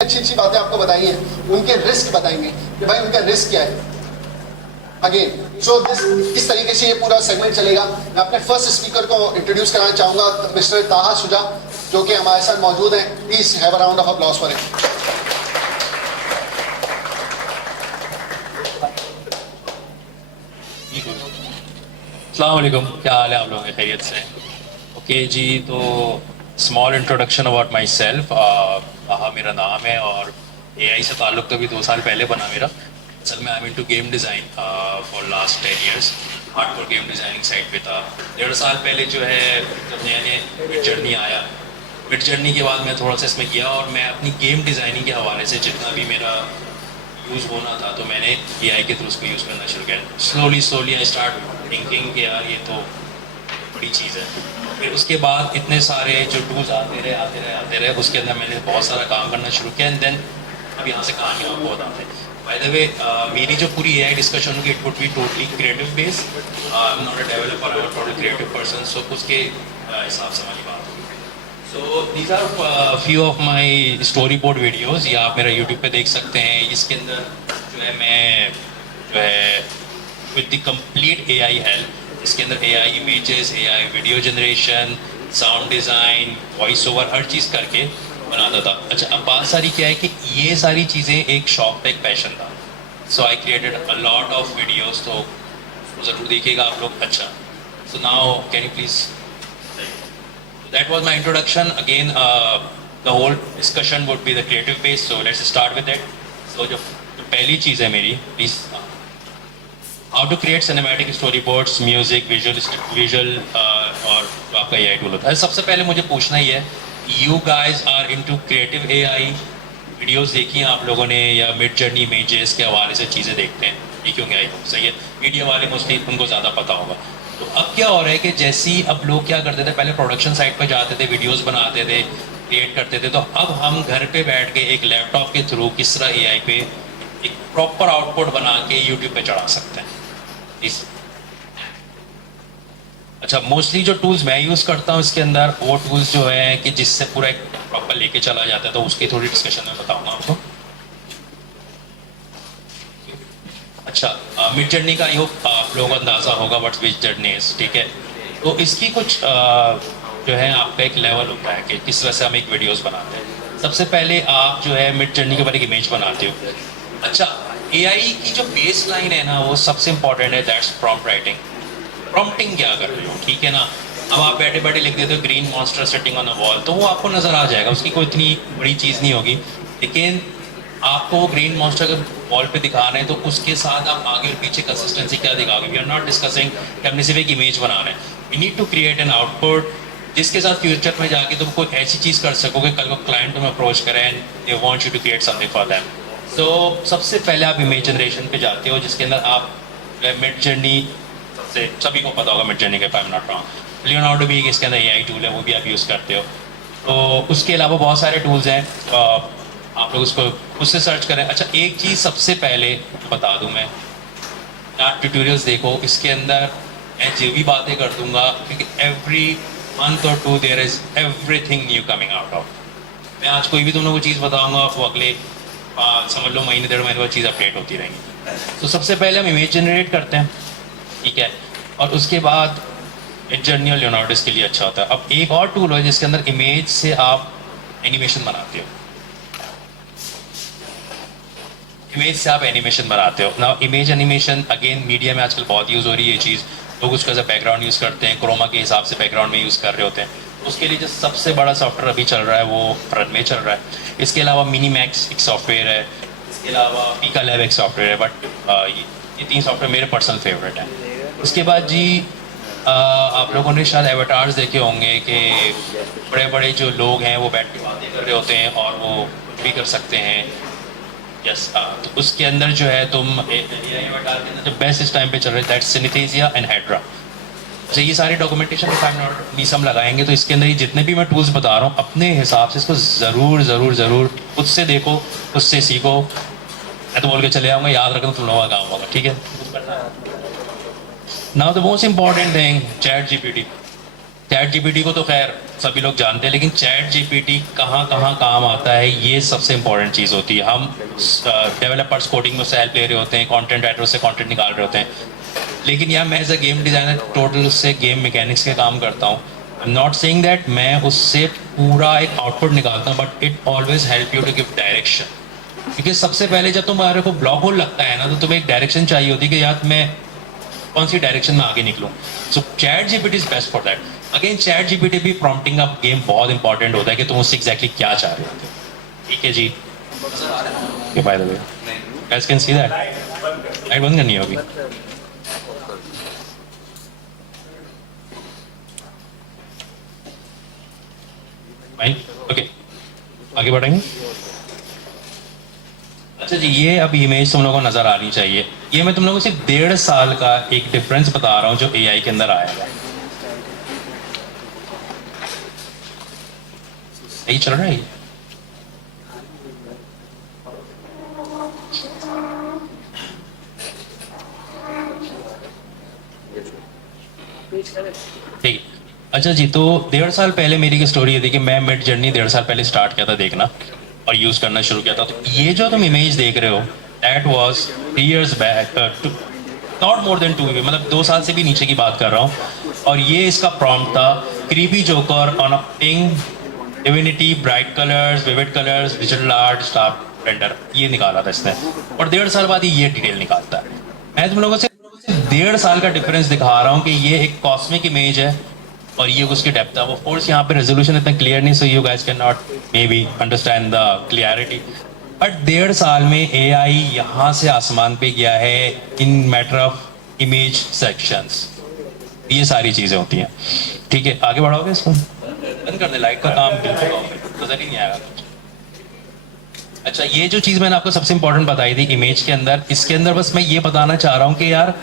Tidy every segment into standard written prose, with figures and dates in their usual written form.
अच्छी अच्छी बातें आपको बताई हैं, उनके रिस्क बताएंगे कि भाई उनका रिस्क क्या है। अगेन सो दिस इस तरीके से ये पूरा सेगमेंट चलेगा। मैं अपने फर्स्ट स्पीकर को इंट्रोड्यूस कराना चाहूंगा, मिस्टर ताहा शुजा, जो कि हमारे साथ मौजूद हैं। Please have a round of applause for him. अस्सलाम वालेकुम, क्या हाल है आप लोगों के? खैरियत से? ओके जी, तो small introduction about my self. मेरा नाम है और एआई से ताल्लुक़ तो भी 2 साल पहले बना मेरा। असल में I am into game design for last 10 years। Hardcore game designing site पे था। 1.5 साल पहले जो है जब नया मिड जर्नी आया, मिड जर्नी के बाद मैं थोड़ा सा इसमें किया और मैं अपनी गेम डिज़ाइनिंग के हवाले से जितना भी मेरा यूज़ होना था तो मैंने एआई के थ्रू उसको यूज़ करना शुरू किया। स्लोली आई स्टार्ट थिंकिंग कि यार ये तो बड़ी चीज़ है। फिर उसके बाद इतने सारे जो टूल्स आते रहे उसके अंदर मैंने बहुत सारा काम करना शुरू किया। एंड देन अब यहाँ से कहानी आपको बताते हैं। बाय द वे मेरी जो पूरी एआई डिस्कशन होगी it would be totally creative based. I am not a developer, I am total creative person. So उसके हिसाब से हमारी बात होगी। So these are few of my story board videos. ये आप मेरा यूट्यूब पे देख सकते हैं। इसके अंदर जो है मैं जो है with the complete AI help, इसके अंदर AI images, AI video generation, sound design, voice over, हर चीज़ करके बनाता था। अच्छा, अब बात सारी क्या है कि ये सारी चीज़ें एक शौक था, एक पैशन था। So I created a lot of videos, तो ज़रूर देखिएगा आप लोग। अच्छा, so now can you please, that was my introduction. Again the whole discussion would be the creative base, so let's start with that. So जो पहली चीज़ है मेरी, please, how to create cinematic story boards, music, visual और जो आपका AI tool होता है। सबसे पहले मुझे पूछना ही है, you guys are into creative AI videos देखी हैं आप लोगों ने, या मिड जर्नी इमेजेस के हवाले से चीज़ें देखते हैं? ये क्यों आई हो, सही है, मीडिया वाले मोस्टली उनको ज़्यादा पता होगा। तो अब क्या हो रहा है कि जैसे ही अब लोग क्या करते थे, पहले प्रोडक्शन साइट पर जाते थे, वीडियोज़ बनाते थे, क्रिएट करते थे। तो अब हम घर पे बैठ के एक लैपटॉप के थ्रू किस तरह एआई पे एक प्रॉपर आउटपुट बना के यूट्यूब पे चढ़ा सकते हैं। अच्छा, मोस्टली जो टूल्स मैं यूज़ करता हूँ इसके अंदर वो टूल्स जो है कि जिससे पूरा एक प्रॉपर लेके चला जाता है, तो उसकी थोड़ी डिस्कशन में बताऊंगा आपको। अच्छा, मिड जर्नी का आई होप आप लोगों को अंदाज़ा होगा व्हाट्स मिड जर्नी इज, ठीक है। तो इसकी कुछ जो है आपका एक लेवल होता है कि किस तरह से हम एक वीडियोस बनाते हैं। सबसे पहले आप जो है मिड जर्नी के बाद एक इमेज बनाते हो। अच्छा, एआई की जो बेस लाइन है ना, वो सबसे इंपॉर्टेंट है, दैट्स प्रॉम्प्ट राइटिंग। प्रॉम्प्टिंग क्या कर रहे हो, ठीक है ना। अब आप बैठे बैठे लिख देते हो green monster sitting on a wall, तो वो आपको नज़र आ जाएगा, उसकी कोई इतनी बड़ी चीज़ नहीं होगी। लेकिन आपको वो ग्रीन मॉन्स्टर के वॉल पे दिखाना है, तो उसके साथ आप आगे और पीछे कंसिस्टेंसी क्या दिखाओगे। वी आर नॉट डिस्कसिंग कि हमने सिर्फ एक इमेज बनाना है। We need to create an output जिसके साथ फ्यूचर में जाके तुम कोई ऐसी चीज़ कर सकोगे, कल को क्लाइंट तुम्हें अप्रोच करें and they want you to create something for them. तो सबसे पहले आप इमेज जनरेशन पे जाते हो, जिसके अंदर आप मिड जर्नी से सभी को पता होगा, मिड जर्नी के, आई एम नॉट रॉन्ग, लियोनार्डो भी इसके अंदर एआई टूल है, वो भी आप यूज़ करते हो। तो उसके अलावा बहुत सारे टूल्स हैं, आप लोग उसको उससे सर्च करें। अच्छा, एक चीज़ सबसे पहले बता दूं मैं, आप ट्यूटोरियल्स देखो, इसके अंदर मैं जो भी बातें कर दूंगा, क्योंकि एवरी मंथ और 2 there is everything new coming out of. मैं आज कोई भी तुम लोग को चीज़ बताऊंगा, वो अगले समझ लो महीने 1.5 महीने बाद चीज़ अपडेट होती रहेंगी। तो सबसे पहले हम इमेज जनरेट करते हैं, ठीक है, और उसके बाद मिड जर्नी और लियोनार्डो के लिए अच्छा होता है। अब एक और टूल है जिसके अंदर इमेज से आप एनिमेशन बनाते हो, इमेज से आप एनिमेशन बनाते हो ना। इमेज एनिमेशन अगेन मीडिया में आजकल बहुत यूज़ हो रही है ये चीज़। लोग उसका एज बैकग्राउंड यूज़ करते हैं, क्रोमा के हिसाब से बैकग्राउंड में यूज़ कर रहे होते हैं। उसके लिए जो सबसे बड़ा सॉफ्टवेयर अभी चल रहा है वो रन में चल रहा है। इसके अलावा मिनीमैक्स एक सॉफ्टवेयर है, इसके अलावा पीका लैब एक सॉफ्टवेयर है, बट ये 3 सॉफ्टवेयर मेरे पर्सनल फेवरेट हैं। उसके बाद जी आप लोगों ने शायद एवेटार्स देखे होंगे कि बड़े बड़े जो लोग हैं वो बैठ के बातें कर रहे होते हैं और वो कुछ भी कर सकते हैं। यस, तो उसके अंदर जो है तुम एवेटार के अंदर जो बेस्ट इस टाइम पे चल रहे हैं दैट्स सिनेस्थेसिया एंड हाइड्रा। तो ये सारी documentation if I am not miss हम लगाएंगे तो इसके अंदर ये जितने भी मैं टूल्स बता रहा हूँ अपने हिसाब से इसको ज़रूर ज़रूर ज़रूर खुद से देखो, उससे सीखो। मैं तो बोल के चले आऊँगा, याद रखना तुम लोगों का काम होगा, ठीक है। Now the most important thing, chat GPT. Chat GPT को तो खैर सभी लोग जानते हैं, लेकिन चैट जीपीटी कहाँ कहाँ काम आता है ये सबसे इंपॉर्टेंट चीज़ होती है। हम डेवलपर्स कोडिंग में उससे हेल्प ले रहे होते हैं, कंटेंट राइटर से कंटेंट निकाल रहे होते हैं, लेकिन यार मैं as a game designer total उससे गेम मैकेनिक्स के काम करता हूँ। I am not saying that मैं उससे पूरा एक आउटपुट निकालता हूँ, but it always help you to give direction. क्योंकि सबसे पहले जब तुम्हारे को ब्लॉक होल लगता है ना तो तुम्हें एक डायरेक्शन चाहिए होती है कि यार मैं कौन सी डायरेक्शन में आगे निकलूँ। So chat GPT is best for that. Again chat GPT भी प्रॉम्प्टिंग अप गेम बहुत इंपॉर्टेंट होता है कि तुम उससे एग्जैक्टली क्या चाह रहे हो। ठीक है जी, by the way guys can see that light बंद करनी होगी। ओके, आगे बढ़ेंगे। अच्छा जी, ये अब इमेज तुम लोगों को नजर आनी चाहिए। ये मैं तुम लोगों को सिर्फ 1.5 साल का एक डिफरेंस बता रहा हूँ जो एआई के अंदर आया है। सही चल रहा है ये? ठीक। अच्छा जी, तो 1.5 साल पहले मेरी की स्टोरी ये थी कि मैं मिड जर्नी 1.5 साल पहले स्टार्ट किया था देखना और यूज करना शुरू किया था। तो ये जो तुम इमेज देख रहे हो that was 3 years back, not more than 2 years, मतलब 2 साल से भी नीचे की बात कर रहा हूँ। और ये इसका प्रॉम्प्ट था creepy joker on a pink divinity, bright colours, vivid colours, digital art, star render, ये निकाला था इसने। और 1.5 साल बाद ये डिटेल निकालता है। मैं तुम लोगों से 1.5 साल का डिफरेंस दिखा रहा हूँ कि ये एक कॉस्मिक इमेज है और ये उसकी डेप्थ है। ऑफ कोर्स यहाँ पे रेजोल्यूशन इतना क्लियर नहीं, so you guys can not may be understand the clarity, but 1.5 साल में एआई यहाँ से आसमान पे गया है इन मैटर ऑफ इमेज सेक्शंस। ये सारी चीजें होती हैं। ठीक है, आगे बढ़ाओगे इसको? बंद कर दे, लाइट का काम बिल्कुल ऑफ है, नजर ही नहीं आएगा कुछ। अच्छा, ये जो चीज मैंने आपको सबसे इंपॉर्टेंट बताई थी इमेज के अंदर, इसके अंदर बस मैं ये बताना चाह रहा हूँ कि यार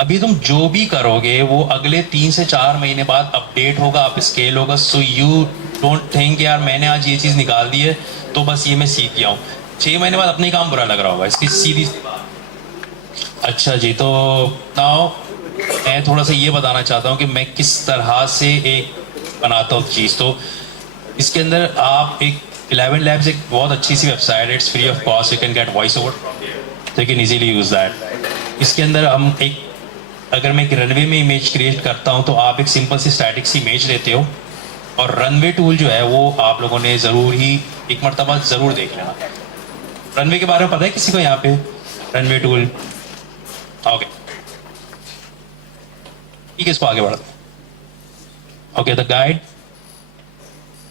अभी तुम जो भी करोगे वो अगले 3 से 4 महीने बाद अपडेट होगा, अप स्केल होगा। सो यू डोंट थिंक यार मैंने आज ये चीज निकाल दी है तो बस ये मैं सीख गया हूँ। 6 महीने बाद अपने काम बुरा लग रहा होगा, इसकी सीधी सी बात। अच्छा जी, तो नाउ मैं थोड़ा सा ये बताना चाहता हूँ कि मैं किस तरह से एक बनाता हूँ चीज़। तो इसके अंदर आप एक 11 Labs एक बहुत अच्छी सी वेबसाइट है, it's free of cost, you can get voice over, तो you can easily use that. इसके अंदर हम एक, अगर मैं एक रनवे में इमेज क्रिएट करता हूँ तो आप एक सिंपल सी स्टैटिक सी इमेज लेते हो और रनवे टूल जो है वो आप लोगों ने ज़रूर ही एक मरतबा ज़रूर देख लेना। रनवे के बारे में पता है किसी को यहाँ पे? रनवे टूल, ओके ठीक है, इसको आगे बढ़ा। ओके, द गाइड,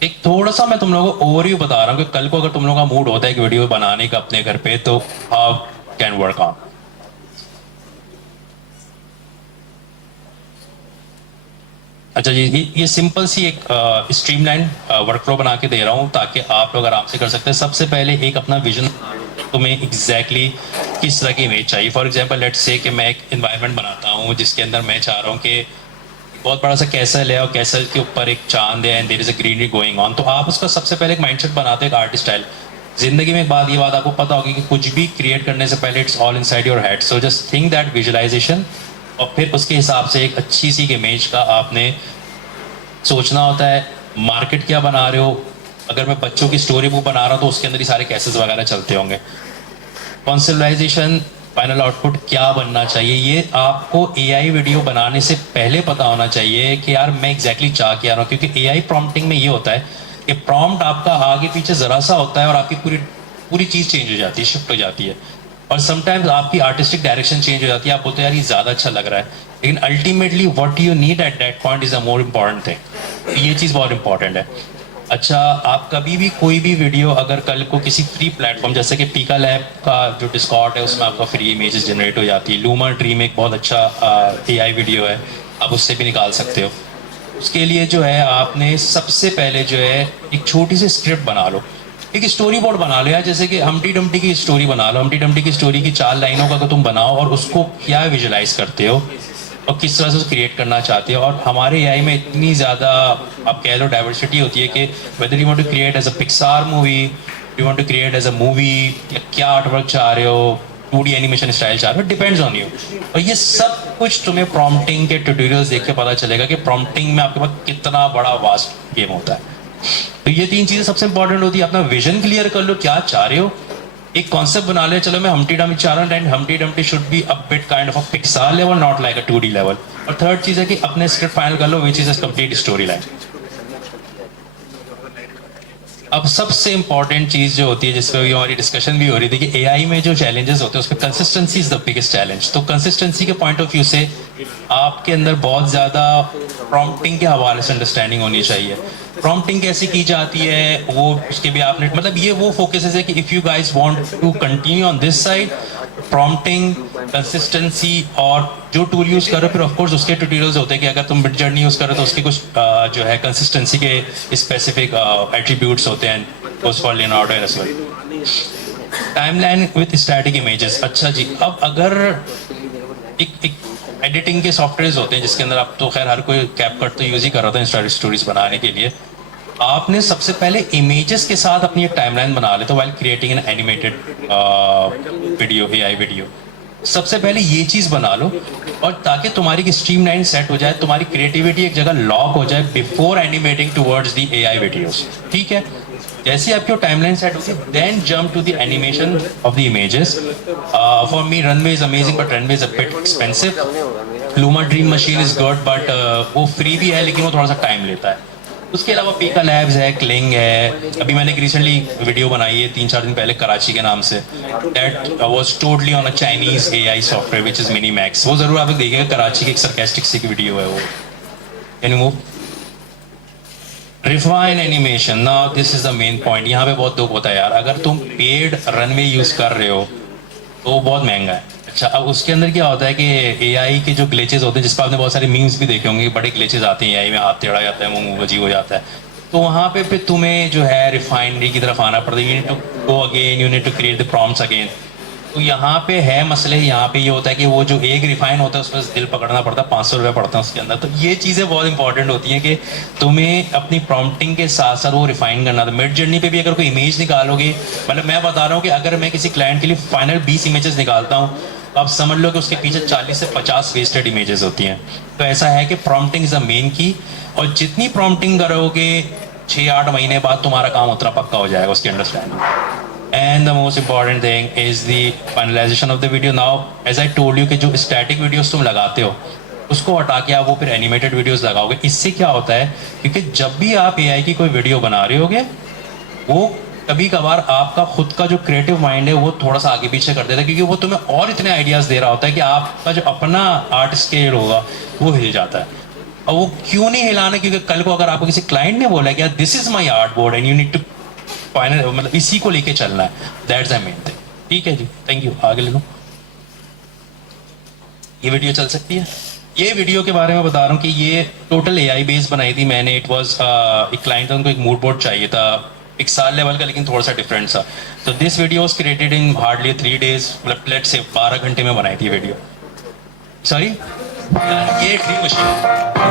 एक थोड़ा सा मैं तुम लोगों को ओवरव्यू बता रहा हूँ कि कल को अगर तुम लोगों का मूड होता है एक वीडियो बनाने का अपने घर पे तो हाउ कैन वर्क ऑन। अच्छा जी, ये सिंपल सी एक स्ट्रीमलाइन वर्कफ्लो बना के दे रहा हूँ ताकि आप लोग आराम से कर सकते हैं। सबसे पहले एक अपना विजन, तुम्हें एग्जैक्टली किस तरह की इमेज चाहिए। फॉर एग्जांपल लेट्स से कि मैं एक एनवायरनमेंट बनाता हूँ जिसके अंदर मैं चाह रहा हूँ कि बहुत बड़ा सा कैसल है और कैसल के ऊपर एक चांद है and there is a greenery going on. तो आप उसका सबसे पहले एक माइंडसेट बनाते हो, एक आर्टिस्ट स्टाइल। जिंदगी में एक बात, ये बात आपको पता होगी कि कुछ भी क्रिएट करने से पहले it's all inside your head. So just think that visualisation और फिर उसके हिसाब से एक अच्छी सी इमेज का आपने सोचना होता है। मार्केट क्या बना रहे हो, अगर मैं बच्चों की स्टोरी बुक बना रहा हूँ तो उसके अंदर ही सारे कैसेस वगैरह चलते होंगे। कॉन्सेप्चुअलाइजेशन, फाइनल आउटपुट क्या बनना चाहिए, ये आपको एआई वीडियो बनाने से पहले पता होना चाहिए कि यार मैं एग्जैक्टली चाह क्या रहा हूँ। क्योंकि एआई प्रॉम्प्टिंग में ये होता है कि प्रॉम्प्ट आपका आगे पीछे जरा सा होता है और आपकी पूरी चीज़ चेंज हो जाती है, शिफ्ट हो जाती है। और समटाइम्स आपकी आर्टिस्टिक डायरेक्शन चेंज हो जाती है, आप बोलते हैं यार ये ज़्यादा अच्छा लग रहा है, लेकिन ultimately what you need at that point is a more important thing. ये चीज़ बहुत इंपॉर्टेंट है। अच्छा, आप कभी भी कोई भी वीडियो अगर कल को किसी फ्री प्लेटफॉर्म जैसे कि पीका लैब का जो डिस्कॉर्ड है उसमें आपका फ्री इमेजेस जनरेट हो जाती है। लूमा ड्रीम एक बहुत अच्छा एआई वीडियो है, आप उससे भी निकाल सकते हो। उसके लिए जो है आपने सबसे पहले जो है एक छोटी सी स्क्रिप्ट बना लो, एक स्टोरी बोर्ड बना लो यार, जैसे कि हम्टी डम्टी की स्टोरी बना लो। हम्टी डम्टी की स्टोरी की 4 लाइनों का अगर तुम बनाओ और उसको क्या विजुलाइज करते हो और किस तरह से उसको क्रिएट करना चाहते हो। और हमारे एआई में इतनी ज़्यादा आप कह लो डाइवर्सिटी होती है कि whether you want to create as a Pixar movie, you want to create as a movie, या क्या आर्टवर्क चाह रहे हो, 2D एनिमेशन स्टाइल चाह रहे हो, डिपेंड्स ऑन यू। और ये सब कुछ तुम्हें प्रॉम्प्टिंग के ट्यूटोरियल्स देख के पता चलेगा कि प्रॉम्प्टिंग में आपके पास कितना बड़ा वास्ट गेम होता है। तो ये 3 चीज़ें सबसे इंपॉर्टेंट होती है। अपना विजन क्लियर कर लो, क्या चाह रहे हो, एक कॉन्सेप्ट बना ले, चलो मैं हम्टी डम्टी चाह रहा हूँ and Humpty Dumpty should be a bit kind of a Pixar level, not like a 2D level. और थर्ड चीज़ है कि अपने स्क्रिप्ट फाइनल कर लो which is a complete story line. अब सबसे इंपॉर्टेंट चीज जो होती है जिस पर हमारी डिस्कशन भी हो रही थी कि एआई में जो चैलेंजेस होते हैं उसमें consistency is the biggest challenge. तो कंसिस्टेंसी के पॉइंट ऑफ व्यू से आपके अंदर बहुत ज़्यादा प्रॉम्प्टिंग के हवाले से अंडरस्टैंडिंग होनी चाहिए। प्रॉम्प्टिंग कैसे की जाती है वो उसके भी आपने मतलब ये वो फोकस है कि if you guys want to continue on this side, prompting, consistency और जो टूल यूज़ करो, फिर ऑफ कोर्स उसके ट्यूटोरियल्स होते हैं कि अगर तुम मिड जर्नी यूज़ करो तो उसके कुछ जो है कंसिस्टेंसी के स्पेसिफिक एट्रीब्यूट्स होते हैं, goes for Leonardo as well. Timeline with static images. अच्छा जी, अब अगर एक एडिटिंग के सॉफ्टवेयर होते हैं जिसके अंदर आप तो खैर हर कोई कैपकट तो यूज़ ही कर रहा था इंस्टा स्टोरीज बनाने के लिए। आपने सबसे पहले इमेजेस के साथ अपनी एक टाइमलाइन बना ले तो while creating an animated video, AI video, सबसे पहले ये चीज़ बना लो और ताकि तुम्हारी स्ट्रीमलाइन सेट हो जाए, तुम्हारी क्रिएटिविटी एक जगह लॉक हो जाए before animating towards the AI videos. ठीक है, जैसे ही आपकी टाइमलाइन सेट होगी then jump to the animation of the images. For me Runway is amazing but Runway is a bit expensive. Luma Dream Machine is good but वो free भी है लेकिन वो थोड़ा सा टाइम लेता है। उसके अलावा पीका लैब्स है, क्लिंग है। अभी मैंने एक रिसेंटली वीडियो बनाई है 3-4 दिन पहले कराची के नाम से, that was totally on a Chinese AI software which is mini max. वो जरूर आप लोग देखिएगा, कराची की एक सरकास्टिक सी वीडियो है वो। Can you move? Refine animation, now this is the main point. यहाँ पे बहुत दुख होता है यार, अगर तुम पेड रनवे यूज कर रहे हो तो वो बहुत महंगा है। अच्छा, अब उसके अंदर क्या होता है कि एआई के जो ग्लिचेस होते हैं, जिस पर आपने बहुत सारे मीम्स भी देखे होंगे, बड़े ग्लिचेस आते हैं एआई में, हाथ टेढ़ा जाता है, मुंह अजीब हो जाता है, तो वहाँ पे फिर तुम्हें जो है रिफाइनरी की तरफ आना पड़ता है। You need to go again, you need to create the prompts again. तो यहाँ पे है मसले, यहाँ पे ये होता है कि वो जो एक रिफाइन होता है उस पर दिल पकड़ना पड़ता है, 500 रुपये पड़ता है उसके अंदर। तो ये चीज़ें बहुत इंपॉर्टेंट होती हैं कि तुम्हें अपनी प्रॉम्प्टिंग के साथ साथ वो रिफाइन करना था। मिड जर्नी पे भी अगर कोई इमेज निकालोगे, मतलब मैं बता रहा हूँ कि अगर मैं किसी क्लाइंट के लिए फाइनल 20 इमेजेस निकालता हूँ तो आप समझ लो कि उसके पीछे 40 से 50 वेस्टेड इमेजेस होती हैं। तो ऐसा है कि प्रॉम्प्टिंग इज अ मेन की, और जितनी प्रॉम्प्टिंग करोगे 6-8 महीने बाद तुम्हारा काम उतना पक्का हो जाएगा उसकी understanding. And the most important thing is the finalization of the video. Now, as I told you कि जो static videos तुम लगाते हो उसको हटा के आप वो फिर animated videos लगाओगे। इससे क्या होता है, क्योंकि जब भी आप AI की कोई वीडियो बना रहे होगे वो कभी कभार आपका खुद का जो क्रिएटिव माइंड है वो थोड़ा सा आगे पीछे कर देता है, क्योंकि वो तुम्हें और इतने आइडियाज़ दे रहा होता है कि आपका जो अपना आर्ट स्केल होगा वो हिल जाता है। और वो क्यों नहीं हिलाना, क्योंकि कल को अगर आपको किसी क्लाइंट ने बोला कि this is my art board and you need to final, मतलब इसी को लेके चलना है, दैट्स द मेन थिंग। ठीक है जी, थैंक यू। आगे ले लो, ये वीडियो चल सकती है। ये वीडियो के बारे में बता रहा हूँ कि ये टोटल एआई बेस बनाई थी मैंने। इट वाज एक क्लाइंट था, उनको एक मूड बोर्ड चाहिए था पिक्सार लेवल का लेकिन थोड़ा सा डिफरेंट सा। तो this video was created in hardly 3 days, मतलब लेट्स से 12 घंटे में बनाई थी वीडियो। सॉरी, ये ड्रीम मशीन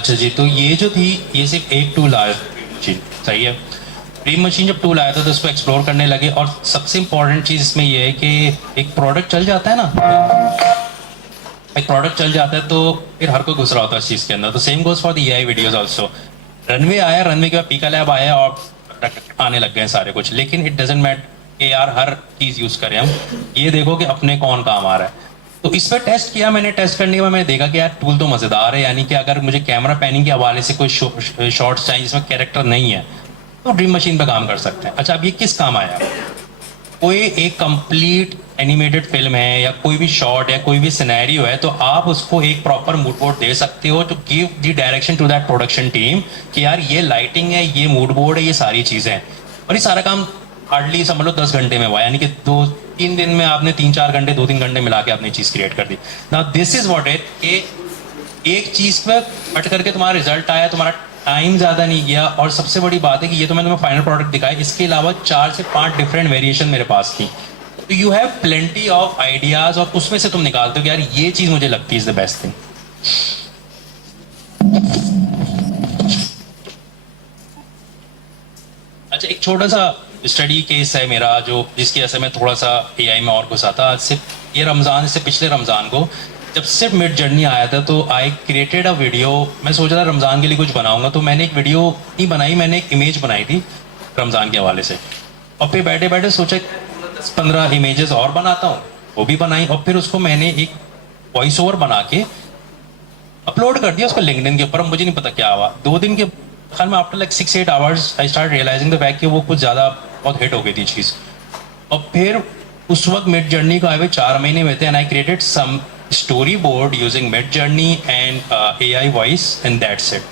अच्छा जी, तो ये जो थी ये सिर्फ एक टूल आया मशीन, सही है। ड्रीम मशीन जब टूल आया था तो इसको एक्सप्लोर करने लगे, और सबसे इम्पोर्टेंट चीज़ इसमें ये है कि एक प्रोडक्ट चल जाता है ना, एक प्रोडक्ट चल जाता है तो फिर हर कोई घुस रहा होता है इस चीज़ के अंदर। तो same goes for the AI videos also. Runway आया, रनवे के बाद पीका लैब आया और आने लग गए सारे कुछ, लेकिन इट डजेंट मैटर कि यार हर चीज़ यूज़ करें हम, ये देखो कि अपने कौन काम आ रहा है। तो इस पर टेस्ट किया मैंने, टेस्ट करने के बाद मैंने देखा कि यार टूल तो मज़ेदार है, यानी कि अगर मुझे कैमरा पैनिंग के हवाले से कोई शॉर्ट्स चाहिए जिसमें कैरेक्टर नहीं है तो ड्रीम मशीन पर काम कर सकते हैं। अच्छा, अब ये किस काम आया? कोई एक कंप्लीट एनिमेटेड फिल्म है या कोई भी शॉट या कोई भी सिनेरियो है, तो आप उसको एक प्रॉपर मूड बोर्ड दे सकते हो to give the direction to that production team कि यार ये लाइटिंग है, ये मूड बोर्ड है, ये सारी चीज़ें हैं। और ये सारा काम हार्डली समझ लो 10 घंटे में हुआ, यानी कि 2-3 दिन में आपने 3-4 घंटे 2-3 घंटे मिला के आपने चीज़ क्रिएट कर दी। Now this is what it, कि एक चीज़ पे कट करके तुम्हारा रिजल्ट आया, तुम्हारा टाइम ज़्यादा नहीं गया, और सबसे बड़ी बात है कि ये तो मैंने तुम्हें फाइनल प्रोडक्ट दिखाया, इसके अलावा 4 से 5 डिफरेंट वेरिएशन मेरे पास थी। तो you have plenty of ideas, और उसमें से तुम निकालते हो कि यार ये चीज़ मुझे लगती है इज द बेस्ट थिंग। अच्छा, एक छोटा सा स्टडी केस है मेरा जो जिसकी वजह से मैं थोड़ा सा एआई में और घुसा था। आज से ये रमज़ान से पिछले रमज़ान को जब सिर्फ मिड जर्नी आया था तो आई क्रिएटेड अ वीडियो। मैं सोचा था रमज़ान के लिए कुछ बनाऊंगा, तो मैंने एक वीडियो नहीं बनाई, मैंने एक इमेज बनाई थी रमज़ान के हवाले से, और फिर बैठे बैठे सोचा 10-15 इमेजेस और बनाता हूँ, वो भी बनाई, और फिर उसको मैंने एक वॉइस ओवर बना के अपलोड कर दिया उसको लिंक्डइन के ऊपर। मुझे नहीं पता क्या हुआ, 2 दिन के ख्याल में after like 6-8 hours I start realising the fact कि वो कुछ ज़्यादा बहुत हिट हो गई थी चीज़। और फिर उस वक्त मिड जर्नी को आए हुए 4 महीने में थे, and I created some story board using Midjourney and AI voice and that's it.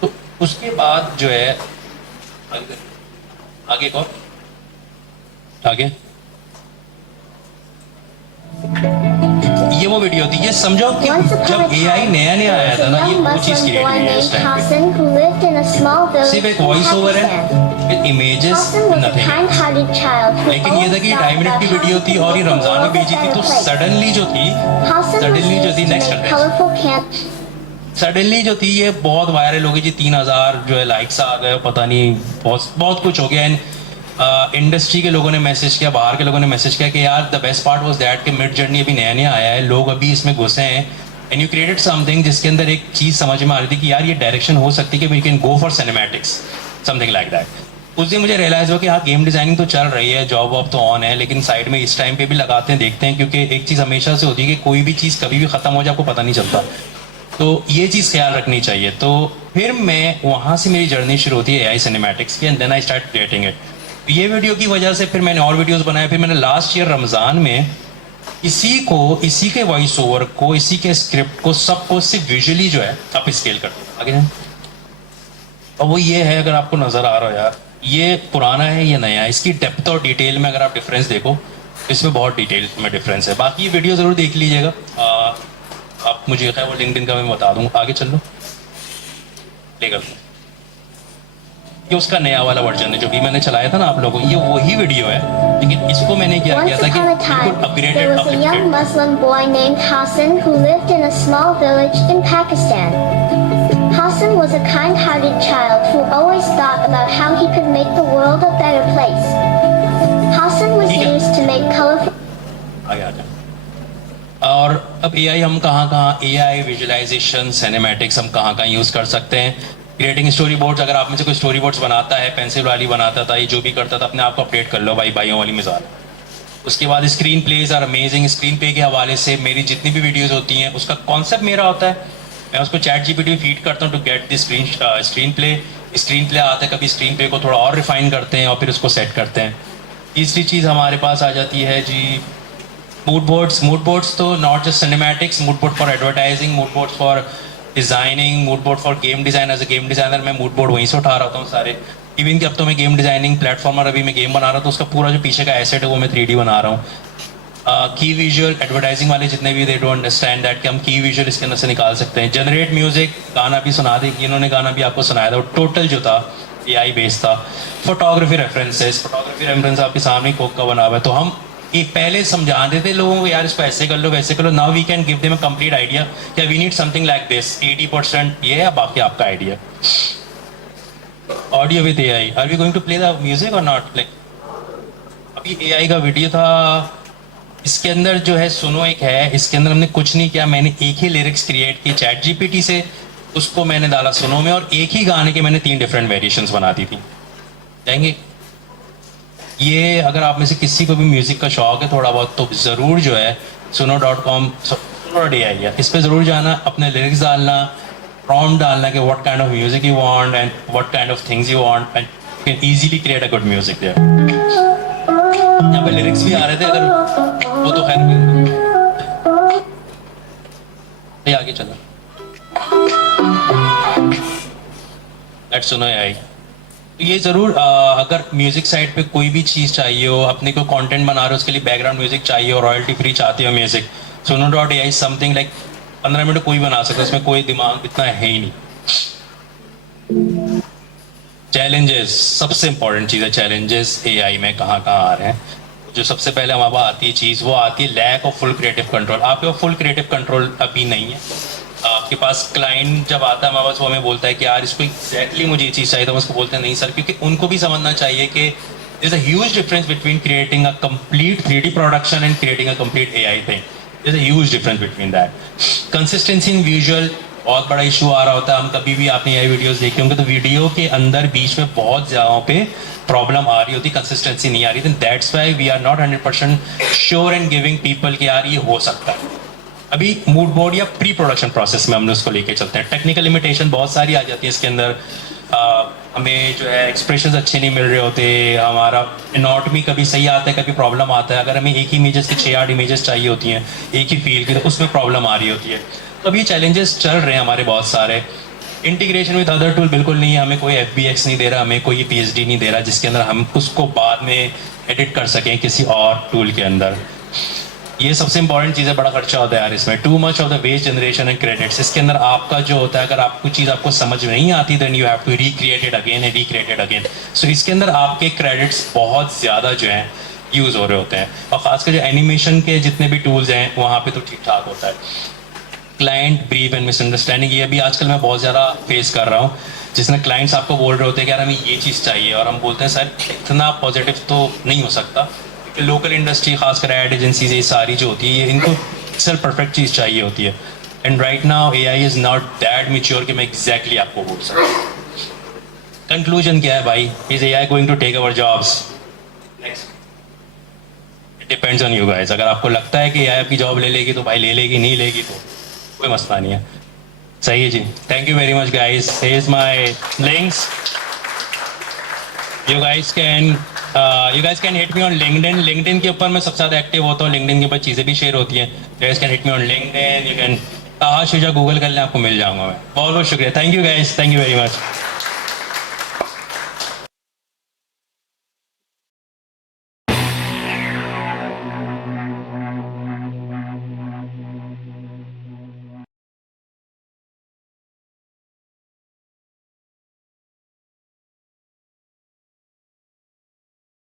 तो उसके बाद जो है आगे कौन आगे ये वो वीडियो थी, ये समझो कि जब एआई नया नया आया था ना, ये वो चीज़ क्रिएट हुई है इस टाइम पे। सिर्फ एक वॉइस ओवर है विद इमेजेस, नथिंग। लेकिन ये था कि 2.5 मिनट की वीडियो थी और ये रमजान में भेजी थी, तो सडनली जो थी नेक्स्ट सडनली जो थी ये बहुत वायरल हो गई जी। 3000 जो है लाइक्स आ गए, पता नहीं बहुत कुछ हो गया। एंड इंडस्ट्री के लोगों ने मैसेज किया, बाहर के लोगों ने मैसेज किया कि यार the best part was that कि मिड जर्नी अभी नया नया आया है, लोग अभी इसमें घुसे हैं, एंड यू क्रिएटेड समथिंग जिसके अंदर एक चीज़ समझ में आ रही थी कि यार ये डायरेक्शन हो सकती है कि we can go for cinematics, something like that. उस दिन मुझे रियलाइज़ हुआ कि हाँ गेम डिज़ाइनिंग तो चल रही है, जॉब वॉब तो ऑन है, लेकिन साइड में इस टाइम पे भी लगाते हैं, देखते हैं, क्योंकि एक चीज़ हमेशा से होती है कि कोई भी चीज़ कभी भी ख़त्म हो जाए आपको पता नहीं चलता, तो ये चीज़ ख्याल रखनी चाहिए। तो फिर मैं वहाँ से मेरी जर्नी शुरू होती है एआई सिनेमैटिक्स की, and then I start creating it. ये वीडियो की वजह से फिर मैंने और वीडियोस बनाए। फिर मैंने लास्ट ईयर रमज़ान में इसी के वॉइस ओवर को, इसी के स्क्रिप्ट को, सबको सिर्फ विजुअली जो है आप स्केल कर दो आगे। और वो ये है, अगर आपको नज़र आ रहा हो यार, ये पुराना है, ये नया है, इसकी डेप्थ और डिटेल में अगर आप डिफरेंस देखो, इसमें बहुत डिटेल में डिफरेंस है। बाकी ये वीडियो ज़रूर देख लीजिएगा, आप मुझे वो लिंक्डइन का मैं बता दूँगा। आगे चल लो, लेकर ये उसका नया वाला वर्जन है जो भी मैंने चलाया था ना आप लोगों को, ये वही वीडियो है, लेकिन इसको मैंने क्या किया था कि there was a young Muslim boy named Hassan who lived in a small village in Pakistan. Hassan was a kind-hearted child who always thought about how he could make the world a better place. Hassan was used to make colorful. और अब AI हम कहाँ AI visualisation cinematics हम कहाँ use कर सकते हैं। Creating story boards, अगर आप में से कोई स्टोरी बोर्ड्स बनाता है, पेंसिल वाली बनाता था, ये जो भी करता था, अपने आप को अपडेट कर लो भाइयों वाली मिसाल। उसके बाद screen plays are amazing. Screen play के हवाले से मेरी जितनी भी वीडियोस होती हैं उसका कॉन्सेप्ट मेरा होता है, मैं उसको चैट जीपीटी में फीड करता हूँ to get the screen play आता है, कभी स्क्रीन प्ले को थोड़ा और रिफाइन करते हैं और फिर उसको सेट करते हैं। तीसरी चीज़ हमारे पास आ जाती है जी मूड बोर्ड्स तो not just cinematics, mood board for advertising, mood board for designing, mood board for game design. As a game designer मैं मूड बोर्ड वहीं से उठा रहा हूँ सारे। इवन कि अब तो मैं गेम डिज़ाइनिंग प्लेटफॉर्मर, अभी मैं गेम बना रहा हूँ तो उसका पूरा जो पीछे का एसेट है वो मैं 3D बना रहा हूँ। की विजुअल एडवर्टाइजिंग वाले जितने भी, दे डोंट अंडरस्टैंड दैट कि हम की विजुअल इसके अंदर से निकाल सकते हैं। जनरेट म्यूजिक, गाना भी सुना दी, इन्होंने गाना भी आपको सुनाया था, वो टोटल जो था एआई बेस्ड था। फोटोग्राफी रेफरेंस आपके सामने कोक का बना हुआ है, तो हम ये पहले समझाते थे लोगों को यार इसको ऐसे कर लो वैसे कर लो. Now we can give them a complete idea कि we need something like this. 80% ये है, बाकी आपका idea. Audio with AI, are we going to play the music और नॉट? लाइक अभी एआई का वीडियो था, इसके अंदर जो है सुनो एक है, इसके अंदर हमने कुछ नहीं किया. मैंने एक ही लिरिक्स क्रिएट की चैट जीपीटी से, उसको मैंने डाला सुनो में, और एक ही गाने के मैंने 3 डिफरेंट वेरिएशंस बना दी थी. जाएंगे ये? अगर आप में से किसी को भी म्यूजिक का शौक है थोड़ा बहुत, तो ज़रूर जो है suno.com suno.ai है, इस पर ज़रूर जाना, अपने लिरिक्स डालना, प्रॉम्प्ट डालना कि what kind of music you want and what kind of things you want, and you can easily create a good music there. यहाँ पे लिरिक्स भी आ रहे थे, अगर वो तो खैर ये आगे चला. लेट्स सुनो एआई. ये ज़रूर अगर म्यूजिक साइड पे कोई भी चीज़ चाहिए हो, अपने को कंटेंट बना रहे हो, उसके लिए बैकग्राउंड म्यूजिक चाहिए हो, रॉयल्टी फ्री चाहते हो music, suno.ai something like 15 minute कोई बना सकता है, उसमें कोई दिमाग इतना है ही नहीं. चैलेंजेस सबसे इंपॉर्टेंट चीज़ है. चैलेंजेस एआई में कहाँ कहाँ आ रहे हैं? जो सबसे पहले हमारे पास आती है चीज़, वो आती है lack of full creative control. आपके पास फुल क्रिएटिव कंट्रोल अभी नहीं है. आपके पास क्लाइंट जब आता है हमारे पास, वो हमें बोलता है कि यार इसको एग्जैक्टली मुझे ये चीज़ चाहिए, तो हम उसको बोलते हैं नहीं सर, क्योंकि उनको भी समझना चाहिए कि there is a huge difference between creating a complete 3D production and creating a complete AI thing. There is a huge difference between that. Consistency in visual बहुत बड़ा इशू आ रहा होता है. हम कभी भी आपने एआई वीडियोस देखे होंगे तो वीडियो के अंदर बीच में बहुत जगहों पे प्रॉब्लम आ रही होती, कंसिस्टेंसी नहीं आ रही. That's why we are not 100% sure and giving people कि यार ये हो सकता है. अभी मूड बोर्ड या प्री प्रोडक्शन प्रोसेस में हम उसको लेके चलते हैं. टेक्निकल लिमिटेशन बहुत सारी आ जाती है इसके अंदर. हमें जो है एक्सप्रेशंस अच्छे नहीं मिल रहे होते, हमारा एनाटॉमी कभी सही आता है, कभी प्रॉब्लम आता है. अगर हमें एक ही इमेजेस की 6-8 इमेजेस चाहिए होती हैं एक ही फील की, तो उसमें प्रॉब्लम आ रही होती है. तो अभी चैलेंजेस चल रहे हैं हमारे बहुत सारे. इंटीग्रेशन विद अदर टूल बिल्कुल नहीं है. हमें कोई FBX नहीं दे रहा, हमें कोई PhD नहीं दे रहा जिसके अंदर हम उसको बाद में एडिट कर सकें किसी और टूल के अंदर. ये सबसे इंपॉर्टेंट चीज़ है. बड़ा खर्चा होता है यार इसमें. Too much of the waste generation and credits. इसके अंदर आपका जो होता है, अगर आपको चीज़ आपको समझ में नहीं आती, then you have to recreate it again and recreate it again. So इसके अंदर आपके क्रेडिट्स बहुत ज़्यादा जो हैं यूज़ हो रहे होते हैं. और ख़ासकर जो एनिमेशन के जितने भी टूल्स हैं वहाँ पर तो ठीक ठाक होता है. क्लाइंट ब्रीफ एंड मिसअंडरस्टैंडिंग, ये भी आजकल मैं बहुत ज़्यादा फेस कर रहा हूँ, जिसमें क्लाइंट्स आपको बोल रहे होते हैं कि यार हमें ये चीज़ चाहिए, और हम बोलते हैं सर इतना पॉजिटिव तो नहीं हो सकता, लोकल इंडस्ट्री खासकर एड एजेंसीज ये सारी जो होती है, ये इनको सिर्फ परफेक्ट चीज़ चाहिए होती है. And right now AI is not that mature कि मैं एग्जैक्टली आपको बोल सकूँ. कंक्लूजन क्या है भाई? Is AI going to take our jobs? It depends on you guys. अगर आपको लगता है कि एआई आपकी जॉब ले लेगी तो भाई ले लेगी, नहीं लेगी तो कोई मसला नहीं है. सही है जी. Thank you very much guys. Here is my links. You guys can hit me on LinkedIn. LinkedIn के ऊपर मैं सबसे ज़्यादा एक्टिव होता हूँ. लिंक्डइन के ऊपर चीज़ें भी शेयर होती हैं. You guys can hit me on LinkedIn. You can ताहा शुजा गूगल कर लें, आपको मिल जाऊंगा मैं. बहुत बहुत शुक्रिया. Thank you guys. Thank you very much.